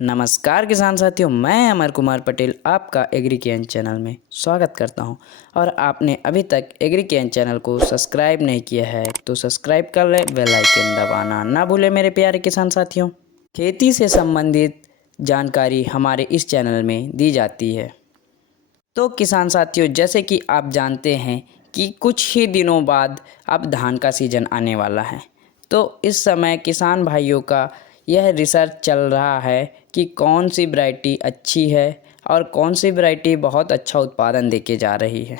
नमस्कार किसान साथियों, मैं अमर कुमार पटेल आपका एग्रीकेन चैनल में स्वागत करता हूं। और आपने अभी तक एग्रीकेन चैनल को सब्सक्राइब नहीं किया है तो सब्सक्राइब कर ले, बेल आइकन दबाना ना भूले मेरे प्यारे किसान साथियों। खेती से संबंधित जानकारी हमारे इस चैनल में दी जाती है। तो किसान साथियों, जैसे कि आप जानते हैं कि कुछ ही दिनों बाद अब धान का सीज़न आने वाला है। तो इस समय किसान भाइयों का यह रिसर्च चल रहा है कि कौन सी वैरायटी अच्छी है और कौन सी वैरायटी बहुत अच्छा उत्पादन देके जा रही है।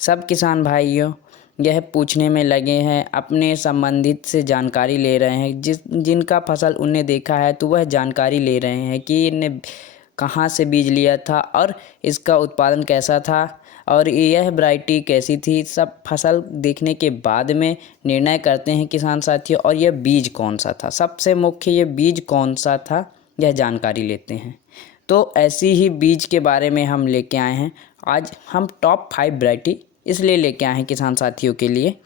सब किसान भाइयों यह पूछने में लगे हैं, अपने संबंधित से जानकारी ले रहे हैं। जिनका फसल उनने देखा है तो वह जानकारी ले रहे हैं कि इनने कहाँ से बीज लिया था और इसका उत्पादन कैसा था और यह वैरायटी कैसी थी। सब फसल देखने के बाद में निर्णय करते हैं किसान साथियों। और यह बीज कौन सा था, सबसे मुख्य ये बीज कौन सा था, यह जानकारी लेते हैं। तो ऐसी ही बीज के बारे में हम लेके आए हैं। आज हम टॉप 5 वैरायटी इसलिए लेके आए हैं किसान साथियों के लिए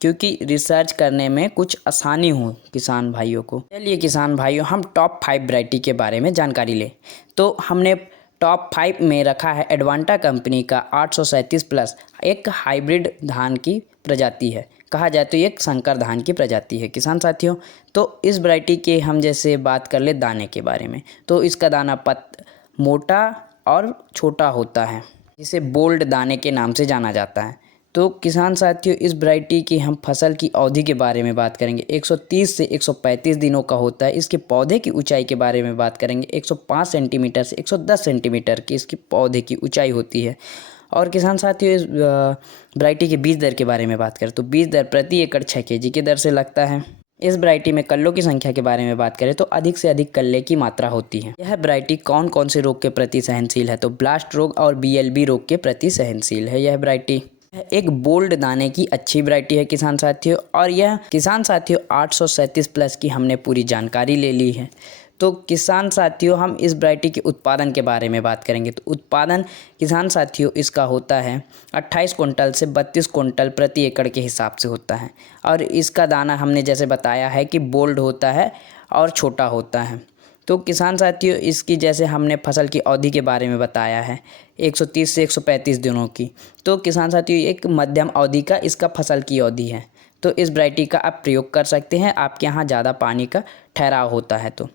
क्योंकि रिसर्च करने में कुछ आसानी हो किसान भाइयों को। चलिए किसान भाइयों, हम टॉप 5 वैरायटी के बारे में जानकारी लें। तो हमने टॉप 5 में रखा है एडवांटा कंपनी का 837 प्लस। एक हाइब्रिड धान की प्रजाति है, कहा जाए तो एक संकर धान की प्रजाति है किसान साथियों। तो इस वैरायटी के हम जैसे बात कर ले दाने के बारे में, तो इसका दाना मोटा और छोटा होता है, जिसे बोल्ड दाने के नाम से जाना जाता है। तो किसान साथियों, इस वैरायटी की हम फसल की अवधि के बारे में बात करेंगे। 130 से 135 दिनों का होता है। इसके पौधे की ऊंचाई के बारे में बात करेंगे। 105 सेंटीमीटर से 110 सेंटीमीटर की इसकी पौधे की ऊंचाई होती है। और किसान साथियों, इस वैरायटी के बीज दर के बारे में बात करें तो बीज दर प्रति एकड़ 6 kg की दर से लगता है। इस वैरायटी में कल्लों की संख्या के बारे में बात करें तो अधिक से अधिक कल्ले की मात्रा होती है। यह वैरायटी कौन कौन से रोग के प्रति सहनशील है, तो ब्लास्ट रोग और BLB रोग के प्रति सहनशील है। यह वैरायटी एक बोल्ड दाने की अच्छी वैरायटी है किसान साथियों। और यह किसान साथियों 837 प्लस की हमने पूरी जानकारी ले ली है। तो किसान साथियों, हम इस वैरायटी के उत्पादन के बारे में बात करेंगे। तो उत्पादन किसान साथियों इसका होता है 28 कुंटल से 32 कुंटल प्रति एकड़ के हिसाब से होता है। और इसका दाना हमने जैसे बताया है कि बोल्ड होता है और छोटा होता है। तो किसान साथियों, इसकी जैसे हमने फसल की अवधि के बारे में बताया है 130 से 135 दिनों की। तो किसान साथियों, एक मध्यम अवधि का इसका फसल की अवधि है। तो इस वैरायटी का आप प्रयोग कर सकते हैं, आपके यहाँ ज़्यादा पानी का ठहराव होता है। तो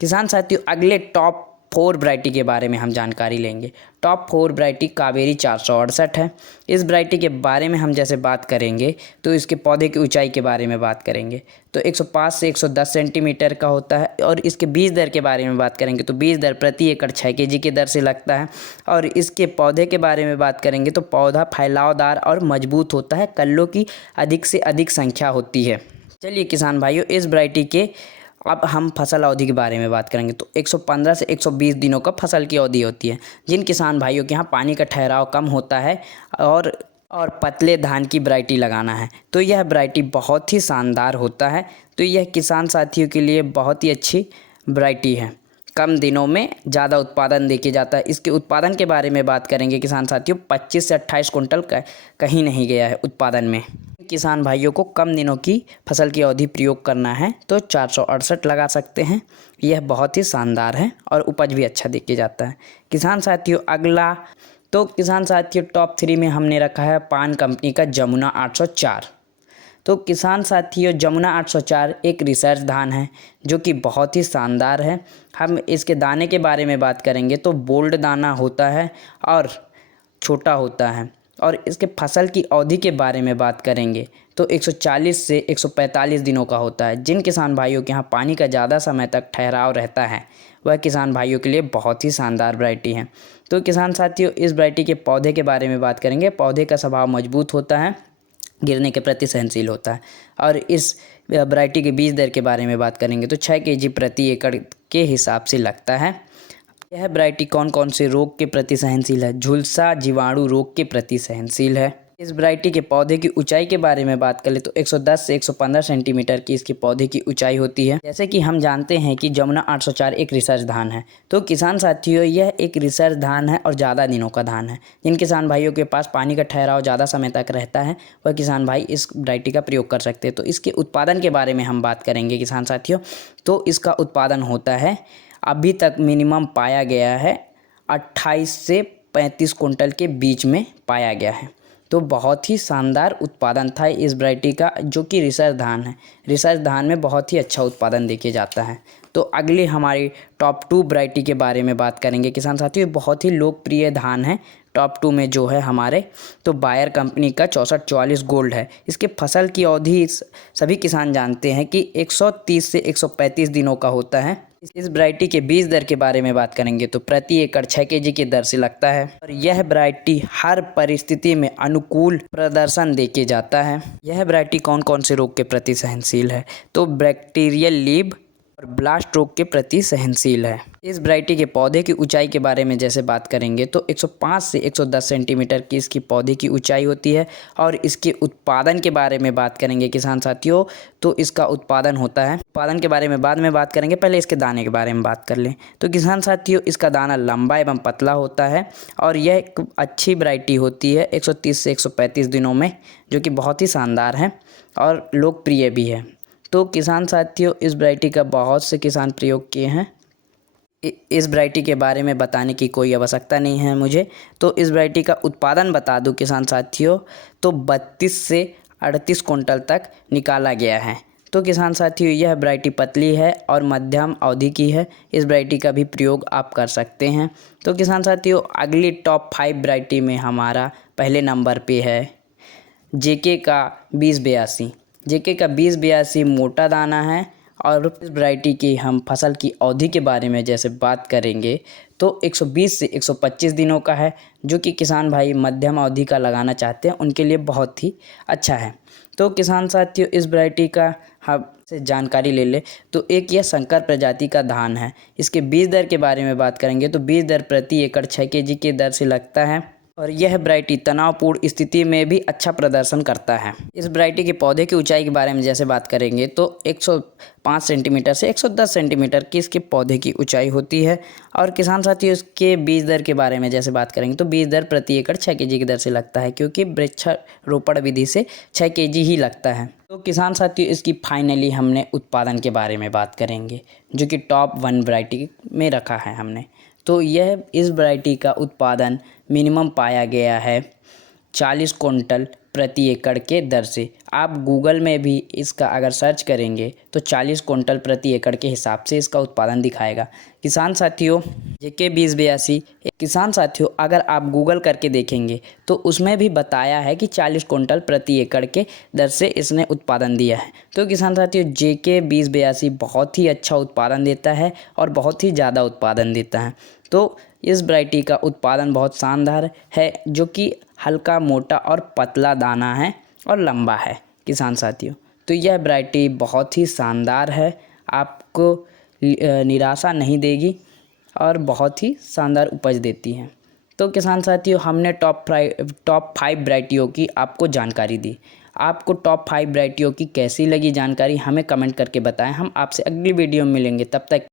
किसान साथियों, अगले टॉप 4 वैरायटी के बारे में हम जानकारी लेंगे। टॉप 4 वैरायटी कावेरी 468 है। इस वैरायटी के बारे में हम जैसे बात करेंगे तो इसके पौधे की ऊंचाई के बारे में बात करेंगे तो 105 से 110 सेंटीमीटर का होता है। और इसके बीज दर के बारे में बात करेंगे तो बीज दर प्रति एकड़ 6 kg की दर से लगता है। और इसके पौधे के बारे में बात करेंगे तो पौधा फैलावदार और मजबूत होता है, कल्लों की अधिक से अधिक संख्या होती है। चलिए किसान भाइयों, इस वैरायटी के अब हम फसल अवधि के बारे में बात करेंगे तो 115 से 120 दिनों का फसल की अवधि होती है। जिन किसान भाइयों के यहाँ पानी का ठहराव कम होता है और पतले धान की वैरायटी लगाना है तो यह वैरायटी बहुत ही शानदार होता है। तो यह किसान साथियों के लिए बहुत ही अच्छी वैरायटी है, कम दिनों में ज़्यादा उत्पादन देके जाता है। इसके उत्पादन के बारे में बात करेंगे किसान साथियों, 25 से 28 कुंटल कहीं नहीं गया है उत्पादन में। किसान भाइयों को कम दिनों की फसल की अवधि प्रयोग करना है तो 468 लगा सकते हैं। यह बहुत ही शानदार है और उपज भी अच्छा देके जाता है किसान साथियों। अगला तो किसान साथियों टॉप 3 में हमने रखा है पान कंपनी का जमुना 804। तो किसान साथियों, जमुना 804 एक रिसर्च धान है जो कि बहुत ही शानदार है। हम इसके दाने के बारे में बात करेंगे तो बोल्ड दाना होता है और छोटा होता है। और इसके फसल की अवधि के बारे में बात करेंगे तो 140 से 145 दिनों का होता है। जिन किसान भाइयों के यहाँ पानी का ज़्यादा समय तक ठहराव रहता है वह किसान भाइयों के लिए बहुत ही शानदार वैरायटी है। तो किसान साथियों, इस वैरायटी के पौधे के बारे में बात करेंगे। पौधे का स्वभाव मजबूत होता है, गिरने के प्रति सहनशील होता है। और इस वैरायटी के बीज दर के बारे में बात करेंगे तो 6 kg प्रति एकड़ के हिसाब से लगता है। यह वैरायटी कौन कौन से रोग के प्रति सहनशील है, झुलसा जीवाणु रोग के प्रति सहनशील है। इस वैरायटी के पौधे की ऊंचाई के बारे में बात करें तो 110 से 115 सेंटीमीटर की इसके पौधे की ऊंचाई होती है। जैसे कि हम जानते हैं कि जमुना 804 एक रिसर्च धान है। तो किसान साथियों, यह एक रिसर्च धान है और ज़्यादा दिनों का धान है। जिन किसान भाइयों के पास पानी का ठहराव ज़्यादा समय तक रहता है वह किसान भाई इस वैरायटी का प्रयोग कर सकते हैं। तो इसके उत्पादन के बारे में हम बात करेंगे किसान साथियों, तो इसका उत्पादन होता है अभी तक मिनिमम पाया गया है 28 से 35 कुंटल के बीच में पाया गया है। तो बहुत ही शानदार उत्पादन था इस वैरायटी का, जो कि रिसर्च धान है। रिसर्च धान में बहुत ही अच्छा उत्पादन देखा जाता है। तो अगली हमारी टॉप 2 वैरायटी के बारे में बात करेंगे किसान साथियों। बहुत ही लोकप्रिय धान है। टॉप 2 में जो है हमारे, तो बायर कंपनी का 6444 गोल्ड है। इसके फसल की अवधि सभी किसान जानते हैं कि 130 से 135 दिनों का होता है। इस वैरायटी के बीज दर के बारे में बात करेंगे तो प्रति एकड़ 6 केजी की दर से लगता है और यह वैरायटी हर परिस्थिति में अनुकूल प्रदर्शन देके जाता है। यह वैरायटी कौन कौन से रोग के प्रति सहनशील है, तो बैक्टीरियल लीव और ब्लास्ट रोग के प्रति सहनशील है। इस वैरायटी के पौधे की ऊंचाई के बारे में जैसे बात करेंगे तो 105 से 110 सेंटीमीटर की इसकी पौधे की ऊंचाई होती है। और इसके उत्पादन के बारे में बात करेंगे किसान साथियों, तो इसका उत्पादन होता है। उत्पादन के बारे में बाद में बात करेंगे, पहले इसके दाने के बारे में बात कर लें। तो किसान साथियों, इसका दाना लंबा एवं पतला होता है और यह एक अच्छी वैरायटी होती है 130 से 135 दिनों में, जो कि बहुत ही शानदार है और लोकप्रिय भी है। तो किसान साथियों, इस वैरायटी का बहुत से किसान प्रयोग किए हैं। इस वैरायटी के बारे में बताने की कोई आवश्यकता नहीं है मुझे। तो इस वैरायटी का उत्पादन बता दूं किसान साथियों, तो 32 से 38 कुंटल तक निकाला गया है। तो किसान साथियों, यह वैरायटी पतली है और मध्यम अवधि की है। इस वैरायटी का भी प्रयोग आप कर सकते हैं। तो किसान साथियों, अगली टॉप 5 वैरायटी में हमारा पहले नंबर पे है जेके का 2082। जेके का 2082 मोटा दाना है और इस वैरायटी की हम फसल की अवधि के बारे में जैसे बात करेंगे तो 120 से 125 दिनों का है, जो कि किसान भाई मध्यम अवधि का लगाना चाहते हैं उनके लिए बहुत ही अच्छा है। तो किसान साथियों, इस वैरायटी का हम से जानकारी ले ले तो एक यह संकर प्रजाति का धान है। इसके बीज दर के बारे में बात करेंगे तो बीज दर प्रति एकड़ 6 केजी की दर से लगता है और यह वैरायटी तनावपूर्ण स्थिति में भी अच्छा प्रदर्शन करता है। इस वैरायटी के पौधे की ऊंचाई के बारे में जैसे बात करेंगे तो 105 सेंटीमीटर से 110 सेंटीमीटर की इसके पौधे की ऊंचाई होती है। और किसान साथियों, इसके बीज दर के बारे में जैसे बात करेंगे तो बीज दर प्रति एकड़ 6 केजी की दर से लगता है, क्योंकि वृक्षारोपण विधि से 6 केजी ही लगता है। तो किसान साथियों, इसकी फाइनली हमने उत्पादन के बारे में बात करेंगे, जो कि टॉप 1 वैरायटी में रखा है हमने। तो यह इस वैरायटी का उत्पादन मिनिमम पाया गया है 40 कुंटल प्रति एकड़ के दर से। आप गूगल में भी इसका अगर सर्च करेंगे तो 40 कुंटल प्रति एकड़ के हिसाब से इसका उत्पादन दिखाएगा। किसान साथियों, जेके 2082 किसान साथियों, अगर आप गूगल करके देखेंगे तो उसमें भी बताया है कि 40 कुंटल प्रति एकड़ के दर से इसने उत्पादन दिया है। तो किसान साथियों, जेके 2082 बहुत ही अच्छा उत्पादन देता है और बहुत ही ज़्यादा उत्पादन देता है। तो इस वैरायटी का उत्पादन बहुत शानदार है, जो कि हल्का मोटा और पतला दाना है और लंबा है किसान साथियों। तो यह वैरायटी बहुत ही शानदार है, आपको निराशा नहीं देगी और बहुत ही शानदार उपज देती है। तो किसान साथियों, हमने टॉप 5 वैरायटियों की आपको जानकारी दी। आपको टॉप 5 वैरायटियों की कैसी लगी जानकारी हमें कमेंट करके बताएं। हम आपसे अगली वीडियो में मिलेंगे, तब तक